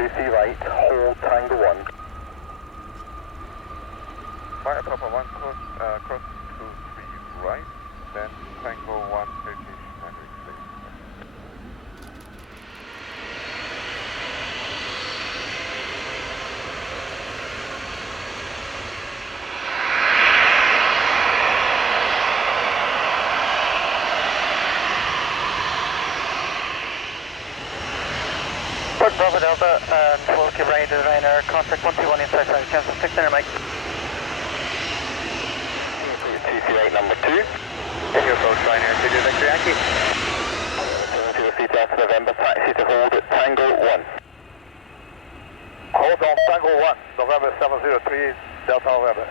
2C right, hold Tango 1. Fire Papa 1, cross 2-3 right, then Tango 1, British, Maverick 6. Port Bravo Delta and we'll keep right designer, contact 121 inside flight, chance of 600 Mike. 2C right number 2. In your approach line here, 2 Victor Yankee. 70 Delta November, taxi to hold at Tango 1. Hold on, Tango 1, November 703, Delta November.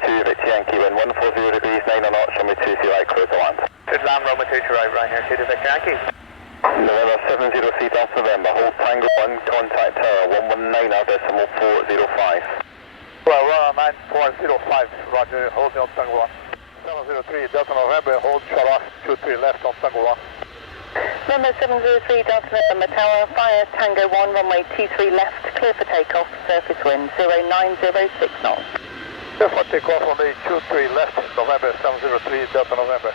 Victor Yankee, wind 140 degrees, 9 knots, runway 2C right, close the land. Good land, runway 2 to right here, 2 Victor Yankee. November 703 Delta November, hold Tango 1, contact tower 119.405. Well, run on 9.05, roger, hold me on Tango 1. 703 Delta November, hold Charlotte 23 left on Tango 1. Number 703 Delta November Tower, fire Tango 1, runway 23 left, clear for takeoff, surface wind 0906 knots. Clear for takeoff on the 23 left, November 703 Delta November.